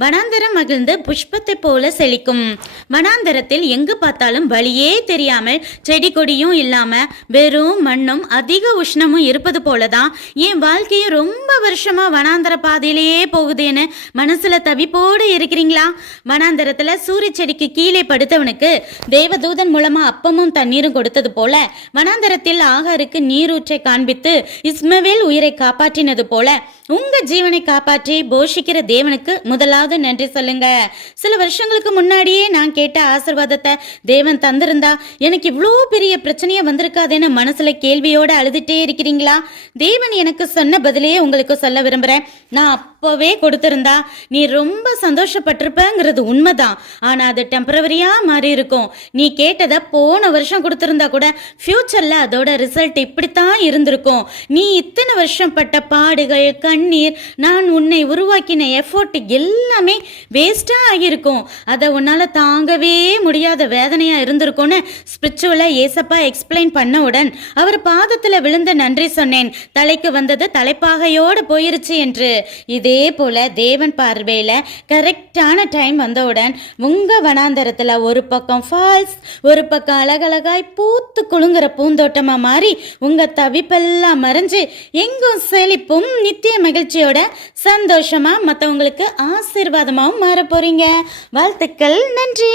வனாந்தரம் மகிழ்ந்து புஷ்பத்தை போல செழிக்கும். வனாந்தரத்தில் எங்கு பார்த்தாலும் வழியே தெரியாமல் செடி கொடியும் இல்லாம வெறும் மண்ணும் அதிக உஷ்ணமும் இருப்பது போலதான் என் வாழ்க்கையும் ரொம்ப வருஷமா வனாந்தர பாதையிலேயே போகுதேன்னு மனசுல தவிப்போடு இருக்கிறீங்களா? வனாந்தரத்துல சூரிய செடிக்கு கீழே படுத்தவனுக்கு தேவதூதன் மூலமா அப்பமும் தண்ணீரும் கொடுத்தது போல வனாந்தரத்தில் ஆகாருக்கு நீரூற்றை காண்பித்து இஸ்மவேல் உயிரை காப்பாற்றினது போல உங்க ஜீவனை காப்பாற்றி போஷிக்கிற தேவனுக்கு முதலாக ஏதாவது நன்றி சொல்லுங்க. சில வருஷங்களுக்கு முன்னாடியே நான் கேட்ட ஆசிர்வாதத்தை தேவன் தந்திருந்தா எனக்கு இவ்வளோ பெரிய பிரச்சனையா வந்திருக்காதுன்னு மனசுல கேள்வியோட அழுதுட்டே இருக்கிறீங்களா? தேவன் எனக்கு சொன்ன பதிலையே உங்களுக்கு சொல்ல விரும்புறேன். நான் அப்போவே கொடுத்திருந்தா நீ ரொம்ப சந்தோஷப்பட்டிருப்பங்கிறது உண்மைதான். ஆனா அது டெம்பரவரியா மாறி இருக்கும். நீ கேட்டதை போன வருஷம் கொடுத்திருந்தா கூட ஃபியூச்சர்ல அதோட ரிசல்ட் இப்படித்தான் இருந்திருக்கும். நீ இத்தனை வருஷம் பட்ட பாடுகள் கண்ணீர் நான் உன்னை உருவாக்கின எஃபோர்ட் எல்லாமே வேஸ்டா ஆகியிருக்கும். அதை உன்னால தாங்கவே முடியாத வேதனையா இருந்திருக்கும்னு ஸ்பிரிச்சுவலா ஏசப்பா எக்ஸ்பிளைன் பண்ணவுடன் அவர் பாதத்துல விழுந்த நன்றி சொன்னேன். தலைக்கு வந்தது தலைப்பாகையோட போயிருச்சு என்று. இதே போல தேவன் பார்வையில கரெக்டான டைம் வந்தவுடன் உங்க வனாந்தரத்துல ஒரு பக்கம் ஃபால்ஸ் ஒரு பக்கம் அழகழகாய் பூத்து குலுங்குற பூந்தோட்டமா மாறி உங்க தவிப்பெல்லாம் மறைஞ்சு எங்கும் செழிப்பும் நித்திய மகிழ்ச்சியோட சந்தோஷமா மற்றவங்களுக்கு ஆசீர்வாதமாகவும் மாற போறீங்க வாழ்த்துக்கள். நன்றி.